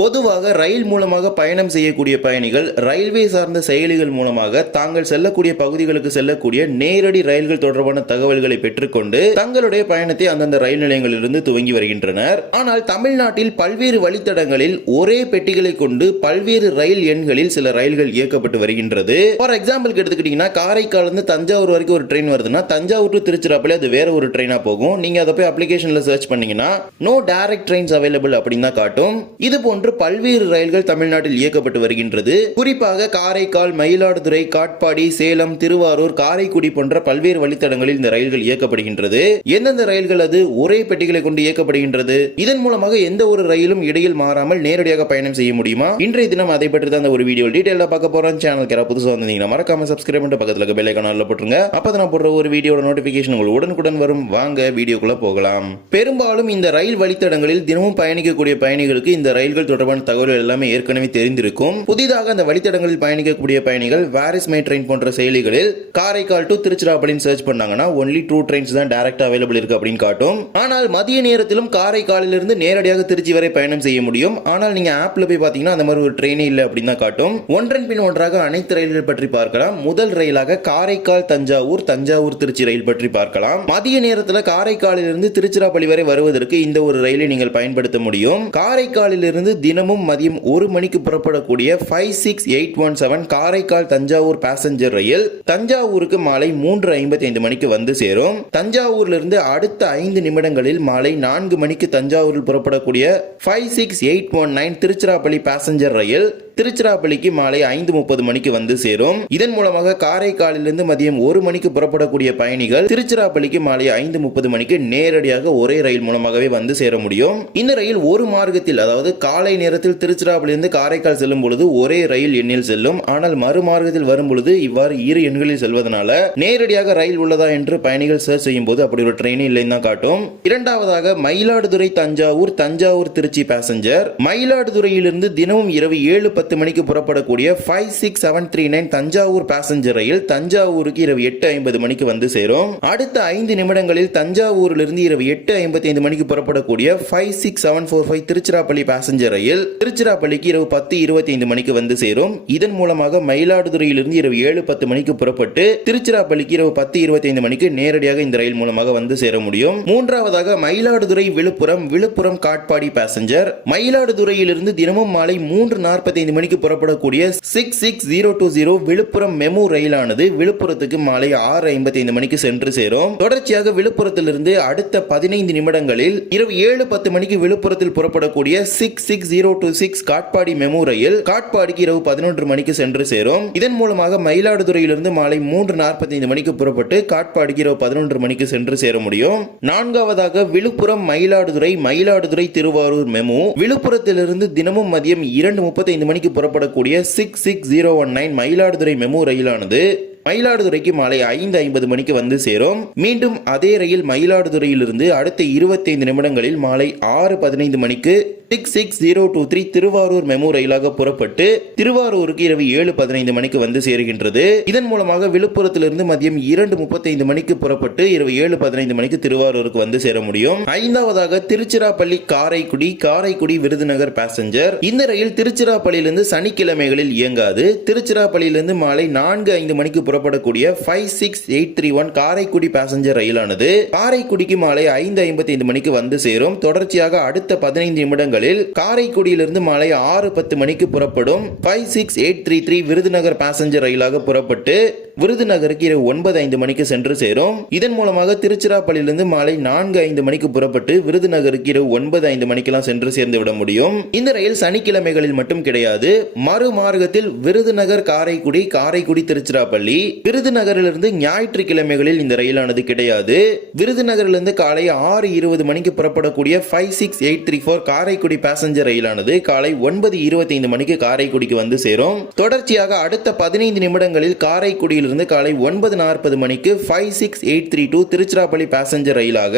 பொதுவாக ரயில் மூலமாக பயணம் செய்யக்கூடிய பயணிகள் ரயில்வே சார்ந்த செயலிகள் மூலமாக தாங்கள் செல்லக்கூடிய பகுதிகளுக்கு செல்லக்கூடிய நேரடி ரயில்கள் தொடர்பான தகவல்களை பெற்றுக்கொண்டு தங்களுடைய பயணத்தை அந்தந்த ரயில் நிலையங்களிலிருந்து துவங்கி வருகின்றனர். ஆனால் தமிழ்நாட்டில் பல்வேறு வழித்தடங்களில் ஒரே பெட்டிகளை கொண்டு பல்வேறு ரயில் எண்களில் சில ரயில்கள் இயக்கப்பட்டு வருகின்றது. ஃபார் எக்ஸாம்பிளுக்கு எடுத்துக்கிட்டீங்கன்னா காரைக்கால் இருந்து தஞ்சாவூர் வரைக்கும் ஒரு ட்ரெயின் வருதுன்னா தஞ்சாவூர் டு திருச்சிராப்பள்ளி அது வேற ஒரு ட்ரெயினா போகும். நீங்க அதை போய் அப்ளிகேஷன்ல சர்ச் பண்ணீங்கன்னா நோ டைரக்ட் ட்ரெயின்ஸ் அவைலபிள் அப்படின்னு தான் காட்டும். இது போன்று பல்வேறு ரயில்கள் தமிழ்நாட்டில் இயக்கப்பட்டு வருகின்றது. குறிப்பாக காரைக்கால் மயிலாடுதுறை காட்பாடி சேலம் திருவாரூர் காரைக்குடி போன்ற பல்வேறு வழித்தடங்களில் இந்த ரயில்கள் இயக்கப்படுகின்றது. எந்தெந்த ரயில்கள் அது ஒரே பெட்டிகளை கொண்டு இயக்கப்படுகின்றது? இதன் மூலமாக எந்த ஒரு ரயிலும் இடையில் மாறாமல் நேரடியாக பயணம் செய்ய முடியுமா? இன்றைய தினம் அதை பற்றி தான் ஒரு வீடியோ டீட்டெயிலாக பார்க்க போறோம். சேனல் யாராவது புதுசாக வந்தீங்கன்னா மறக்காம சப்ஸ்கிரைப் பண்ணிட்டு பக்கத்தில் பெல் ஐக்கான போட்டுருங்க. அப்பதான் நான் போடுற ஒரு வீடியோட நோட்டிபிகேஷன் உங்களுக்கு உடனுக்குடன் வரும். வாங்க வீடியோக்குள்ள போகலாம். பெரும்பாலும் இந்த ரயில் வழித்தடங்களில் தினமும் பயணிக்கக்கூடிய பயணிகளுக்கு இந்த ரயில்கள் தொடர்பான தகவல்கள் எல்லாமே ஏற்கனவே தெரிந்திருக்கும். புதிதாக அந்த வழித்தடங்களில் பயணிக்கக்கூடிய பயணிகள் வாரிஸ் மை ட்ரெயின் போன்ற செயலிகளில் காரைக்கால் டு திருச்சிராப்பள்ளின்னு சர்ச் பண்ணாங்கன்னா ஒன்லி டூ ட்ரெயின்ஸ் தான் டேரக்டா அவைலபிள் இருக்கு அப்படின்னு காட்டும். ஆனால் மதிய நேரத்திலும் காரைக்காலிலிருந்து நேரடியாக திருச்சி வரை பயணம் செய்ய முடியும். ஆனால் நீங்க ஆப்ல போய் பாத்தீங்கன்னா அந்த மாதிரி ஒரு ட்ரெயினே இல்லை அப்படின்னு தான் காட்டும். ஒன்றன் பின் ஒன்றாக அனைத்து ரயில்கள் பற்றி பார்க்கலாம். முதல் ரயிலாக காரைக்கால் தஞ்சாவூர் தஞ்சாவூர் திருச்சி ரயில் பற்றி பார்க்கலாம். மதிய நேரத்தில் காரைக்காலிலிருந்து திருச்சிராப்பள்ளி வரை வருவதற்கு இந்த ஒரு ரயிலை நீங்கள் பயன்படுத்த முடியும். காரைக்காலிலிருந்து தினமும் மதியம் ஒரு மணிக்கு புறப்படக்கூடிய five six eight one seven Karaikal Thanjavur passenger ரயில் தஞ்சாவூருக்கு மாலை மூன்று ஐம்பத்தி ஐந்து மணிக்கு வந்து சேரும். தஞ்சாவூரிலிருந்து அடுத்த ஐந்து நிமிடங்களில் மாலை நான்கு மணிக்கு தஞ்சாவூரில் புறப்படக்கூடிய five six eight one nine Tiruchirappalli passenger ரயில் திருச்சிராப்பள்ளிக்கு மாலை ஐந்து முப்பது மணிக்கு வந்து சேரும். இதன் மூலமாக காரைக்காலிலிருந்து மதியம் ஒரு மணிக்கு புறப்படக்கூடிய பயணிகள் திருச்சிராப்பள்ளிக்கு மாலை ஐந்து முப்பது மணிக்கு நேரடியாக ஒரே ரயில் மூலமாகவே வந்து சேர முடியும். இந்த ரயில் ஒரு மார்க்கத்தில் அதாவது காலை நேரத்தில் திருச்சிராப்பள்ளியிலிருந்து காரைக்கால் செல்லும் பொழுது ஒரே ரயில் எண்ணில் செல்லும். ஆனால் மறு மார்க்கத்தில் வரும் பொழுது இவ்வாறு இரு எண்களில் செல்வதனால நேரடியாக ரயில் உள்ளதா என்று பயணிகள் சர்ச் செய்யும் போது அப்படி ஒரு ட்ரெயின் இல்லைன்னு தான் காட்டும். இரண்டாவதாக மயிலாடுதுறை தஞ்சாவூர் தஞ்சாவூர் திருச்சி பேசஞ்சர் மயிலாடுதுறையிலிருந்து தினமும் இரவு ஏழு பத்து பத்து மணிக்கு புறப்படக்கூடிய five six seven three nine Thanjavur passenger ரயில் தஞ்சாவூருக்கு இரவு எட்டு ஐம்பது மணிக்கு வந்து சேரும். அடுத்த ஐந்து நிமிடங்களில் தஞ்சாவூரிலிருந்து இரவு எட்டு ஐம்பத்தி ஐந்து மணிக்கு புறப்படக்கூடிய five six seven four five Tiruchirappalli passenger ரயில் திருச்சிராப்பள்ளிக்கு இரவு பத்து இருபத்தி ஐந்து மணிக்கு வந்து சேரும். இதன் மூலமாக மயிலாடுதுறையிலிருந்து இரவு ஏழு பத்து மணிக்கு புறப்பட்டு திருச்சிராப்பள்ளிக்கு இரவு பத்து இருபத்தி ஐந்து மணிக்கு நேரடியாக இந்த ரயில் மூலமாக வந்து சேர முடியும். மூன்றாவதாக மயிலாடுதுறை விழுப்புரம் விழுப்புரம் காட்பாடி பேசஞ்சர் மயிலாடுதுறையிலிருந்து தினமும் மாலை மூன்று நாற்பத்தி ஐந்து மணிக்கு புறப்படக்கூடிய six six zero two zero Villupuram MEMU ரயிலானது விழுப்புரத்துக்கு மாலை ஆறு ஐம்பத்தி ஐந்து மணிக்கு சென்று சேரும். தொடர்ச்சியாக விழுப்புரத்திலிருந்து அடுத்த பதினைந்து நிமிடங்களில் இரவு ஏழு பத்து மணிக்கு விழுப்புரத்தில் புறப்படக்கூடிய six six zero two six Katpadi MEMU ரயில் காட்பாடிக்கு இரவு பதினொன்று மணிக்கு சென்று சேரும். இதன் மூலமாக மயிலாடுதுறையிலிருந்து மாலை மூன்று நாற்பத்தி ஐந்து மணிக்கு புறப்பட்டு காட்பாடிக்கு இரவு பதினொன்று மணிக்கு சென்று சேர முடியும். நான்காவதாக விழுப்புரம் மயிலாடுதுறை மயிலாடுதுறை திருவாரூர் மெமு விழுப்புரத்திலிருந்து தினமும் மதியம் இரண்டு முப்பத்தி ஐந்து மணிக்கு புறப்படக்கூடிய six six zero one nine Mayiladuthurai MEMU ரயிலானது மயிலாடுதுறைக்கு மாலை ஐந்து ஐம்பது மணிக்கு வந்து சேரும். மீண்டும் அதே ரயில் மயிலாடுதுறையிலிருந்து அடுத்த இருபத்தைந்து நிமிடங்களில் மாலை ஆறு பதினைந்து மணிக்கு six six zero two three Tiruvarur MEMU ரயிலாக புறப்பட்டு திருவாரூருக்கு இரவு ஏழு பதினைந்து மணிக்கு வந்து சேருகின்றது. இதன் மூலமாக விழுப்புரத்திலிருந்து மதியம் இரண்டு முப்பத்தைந்து மணிக்கு புறப்பட்டு இரவு ஏழு பதினைந்து மணிக்கு திருவாரூருக்கு வந்து சேர முடியும். ஐந்தாவதாக திருச்சிராப்பள்ளி காரைக்குடி காரைக்குடி விருதுநகர் பேசஞ்சர் இந்த ரயில் திருச்சிராப்பள்ளியிலிருந்து சனிக்கிழமைகளில் இயங்காது. திருச்சிராப்பள்ளியிலிருந்து மாலை நான்கு ஐந்து மணிக்கு புறப்படக்கூடிய five six eight three one Karaikudi passenger ரயிலானது காரைக்குடிக்கு மாலை ஐந்து ஐம்பத்தி ஐந்து மணிக்கு வந்து சேரும். தொடர்ச்சியாக அடுத்த பதினைந்து நிமிடங்களில் காரைக்குடியிலிருந்து மாலை ஆறு பத்து மணிக்கு புறப்படும் five six eight three three Virudhunagar passenger ரயிலாக புறப்பட்டு விருதுநகருக்கு இரவு ஒன்பது ஐந்து மணிக்கு சென்று சேரும். இதன் மூலமாக திருச்சிராப்பள்ளியிலிருந்து மாலை நான்கு ஐந்து மணிக்கு புறப்பட்டு விருதுநகருக்கு இரவு ஒன்பது ஐந்து மணிக்கெல்லாம் சென்று சேர்ந்து விட முடியும். இந்த ரயில் சனிக்கிழமைகளில் மட்டும் கிடையாது. மறு மார்க்கத்தில் விருதுநகர் காரைக்குடி காரைக்குடி திருச்சிராப்பள்ளி விருதுநகரிலிருந்து ஞாயிற்றுக்கிழமைகளில் இந்த ரயிலானது கிடையாது. விருதுநகரிலிருந்து காலை ஆறு இருபது மணிக்கு புறப்படக்கூடிய five six eight three four Karaikudi passenger ரயிலானது காலை ஒன்பது இருபத்தி ஐந்து மணிக்கு காரைக்குடிக்கு வந்து சேரும். தொடர்ச்சியாக அடுத்த பதினைந்து நிமிடங்களில் காரைக்குடியிலிருந்து காலை ஒன்பது நாற்பது மணிக்கு five six eight three two Tiruchirappalli passenger ரயிலாக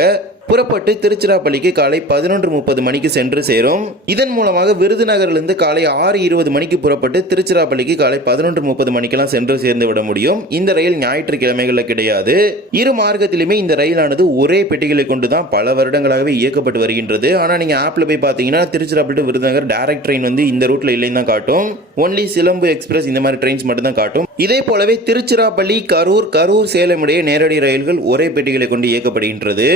புறப்பட்டு திருச்சிராப்பள்ளிக்கு காலை பதினொன்று முப்பது மணிக்கு சென்று சேரும். இதன் மூலமாக விருதுநகரிலிருந்து காலை ஆறு இருபது மணிக்கு புறப்பட்டு திருச்சிராப்பள்ளிக்கு காலை பதினொன்று முப்பது மணிக்கெல்லாம் சென்று சேர்ந்து விட முடியும். இந்த ரயில் ஞாயிற்றுக்கிழமைகளில் கிடையாது. இரு மார்க்கத்திலுமே இந்த ரயிலானது ஒரே பெட்டிகளை கொண்டு தான் பல வருடங்களாகவே இயக்கப்பட்டு வருகின்றது. ஆனால் நீங்கள் ஆப்பில் போய் பார்த்தீங்கன்னா Tiruchirappalli to Virudhunagar direct train வந்து இந்த ரூட்ல இல்லைன்னு தான் காட்டும். ஒன்லி சிலம்பு எக்ஸ்பிரஸ் இந்த மாதிரி ட்ரெயின்ஸ் மட்டும் தான் காட்டும். இதே போலவே திருச்சிராப்பள்ளி கரூர் கரூர் சேலம் இடையே நேரடி ரயில்கள் ஒரே பெட்டிகளை கொண்டு இயக்கப்படுகின்றது.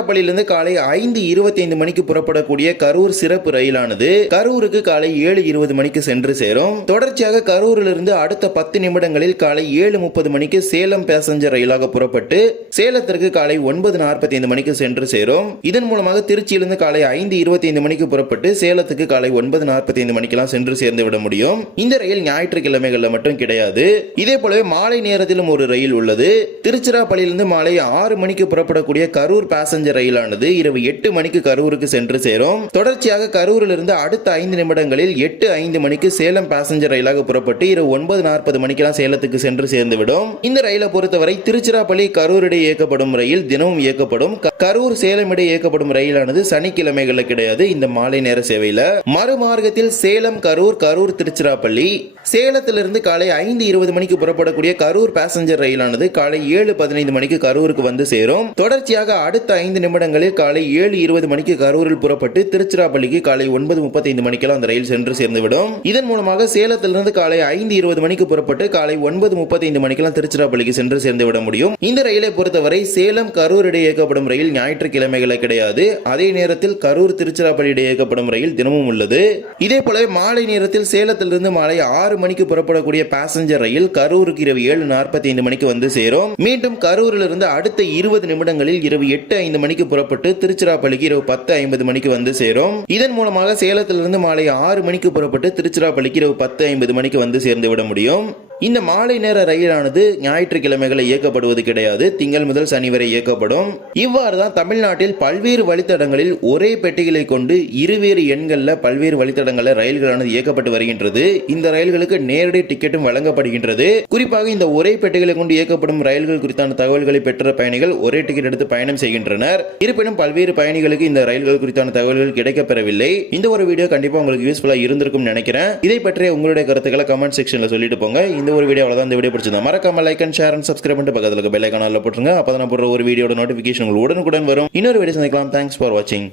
திருச்சிராப்பள்ளியிலிருந்து காலை ஐந்து இருபத்தி ஐந்து மணிக்கு புறப்படக்கூடிய கரூர் சிறப்பு ரயிலானது கரூருக்கு காலை ஏழு இருபது மணிக்கு சென்று சேரும். தொடர்ச்சியாக கரூரிலிருந்து அடுத்த பத்து நிமிடங்களில் காலை ஏழு முப்பது மணிக்கு சேலம் பேசஞ்சர் ரயிலாக புறப்பட்டு சேலத்திற்கு காலை ஒன்பது நாற்பத்தி ஐந்து மணிக்கு சென்று சேரும். இதன் மூலமாக திருச்சியிலிருந்து காலை ஐந்து இருபத்தி ஐந்து மணிக்கு புறப்பட்டு சேலத்துக்கு காலை ஒன்பது நாற்பத்தி ஐந்து மணிக்கெல்லாம் சென்று சேர்ந்து விட முடியும். இந்த ரயில் ஞாயிற்றுக்கிழமைகளில் மட்டும் கிடையாது. இதே போலவே மாலை நேரத்திலும் ஒரு ரயில் உள்ளது. திருச்சிராப்பள்ளியிலிருந்து மாலை ஆறு மணிக்கு புறப்படக்கூடிய கரூர் பேசஞ்சர் ரயிலானது இரவு எட்டு மணிக்கு கரூருக்கு சென்று சேரும். தொடர்ச்சியாக கரூரிலிருந்து அடுத்த ஐந்து நிமிடங்களில் எட்டு ஐந்து மணிக்கு சேலம் பேசஞ்சர் ரயிலாக புறப்பட்டு இரவு ஒன்பது நாற்பது மணிக்கெல்லாம் சேலத்துக்கு சென்று சேர்ந்துவிடும். இந்த ரயிலை பொறுத்தவரை திருச்சிராப்பள்ளி கரூரிடையே இயக்கப்படும் ரயில் தினமும் இயக்கப்படும். கரூர் சேலம் இடையே இயக்கப்படும் ரயிலானது சனிக்கிழமைகளில் கிடையாது. இந்த மாலை நேர சேவையில மறுமார்க்கத்தில் சேலம் கரூர் கரூர் திருச்சிராப்பள்ளி. சேலத்திலிருந்து காலை ஐந்து இருபது மணிக்கு புறப்படக்கூடிய கரூர் பேசஞ்சர் ரயிலானது காலை ஏழு பதினைந்து மணிக்கு கரூருக்கு வந்து சேரும். தொடர்ச்சியாக அடுத்த ஐந்து நிமிடங்களில் காலை ஏழு இருபது மணிக்கு கரூரில் புறப்பட்டு திருச்சிராப்பள்ளிக்கு காலை ஒன்பது முப்பத்தைந்து மணிக்கெல்லாம் அந்த ரயில் சென்று சேர்ந்துவிடும். இதன் மூலமாக சேலத்திலிருந்து காலை ஐந்து இருபது மணிக்கு புறப்பட்டு காலை ஒன்பது முப்பத்தைந்து மணிக்கெல்லாம் திருச்சிராப்பள்ளிக்கு சென்று சேர்ந்து விட முடியும். இந்த ரயிலை பொறுத்தவரை சேலம் கரூர் இடையே இயக்கப்படும் ரயில் ஞாயிற்றுக்கிழமைகளை கிடையாது. அதே நேரத்தில் கரூர் திருச்சிராப்பள்ளி இடையே இயக்கப்படும் ரயில் தினமும் உள்ளது. இதே போல மாலை நேரத்தில் சேலத்திலிருந்து மாலை ஆறு மணிக்கு புறப்படக்கூடிய பாசஞ்சர் ரயில் கரூருக்கு இரவு ஏழு நாற்பத்தி ஐந்து மணிக்கு வந்து சேரும். மீண்டும் கரூரிலிருந்து அடுத்த இருபது நிமிடங்களில் இரவு எட்டு ஐந்து மணி மணிக்கு புறப்பட்டு திருச்சிராப்பள்ளிக்கு இரவு பத்து ஐம்பது மணிக்கு வந்து சேரும். இதன் மூலமாக சேலத்திலிருந்து மாலை ஆறு மணிக்கு புறப்பட்டு திருச்சிராப்பள்ளிக்கு இரவு பத்து ஐம்பது மணிக்கு வந்து சேர்ந்து விட முடியும். இந்த மாலை நேர ரயிலானது ஞாயிற்றுக்கிழமைகளை இயக்கப்படுவது கிடையாது. திங்கள் முதல் சனி வரை இயக்கப்படும். இவ்வாறு தான் தமிழ்நாட்டில் பல்வேறு வழித்தடங்களில் ஒரே பெட்டிகளை கொண்டு இருவேறு எண்களில் பல்வேறு வழித்தடங்களில் ரயில்களானது இயக்கப்பட்டு வருகின்றது. இந்த ரயில்களுக்கு நேரடி டிக்கெட்டும் வழங்கப்படுகின்றது. குறிப்பாக இந்த ஒரே பெட்டிகளை கொண்டு இயக்கப்படும் ரயில்கள் குறித்தான தகவல்களை பெற்ற பயணிகள் ஒரே டிக்கெட் எடுத்து பயணம் செய்கின்றனர். இருப்பினும் பல்வேறு பயணிகளுக்கு இந்த ரயில்கள் குறித்தான தகவல்கள் கிடைக்கப்பெறவில்லை. இந்த ஒரு வீடியோ கண்டிப்பா உங்களுக்கு யூஸ்ஃபுல்லாக இருந்திருக்கும் நினைக்கிறேன். இதை பற்றிய உங்களுடைய கருத்துக்களை கமெண்ட் செக்ஷன்ல சொல்லிட்டு போங்க. இந்த ஒரு வீடியோ அவ்வளவுதான். இந்த வீடியோ பிடிச்சிருந்தா மறக்காம like and share and subscribe பண்ணிட்டு பக்கத்துல பெல் ஐக்கான போட்டுருங்க. அப்பதான் போடுற ஒரு வீடியோட நோட்டிபிகேஷன் உங்களுக்கு உடனுக்குடன் வரும். இன்னொரு வீடியோ சந்திக்கலாம். தேங்க்ஸ் ஃபார் வாட்சிங்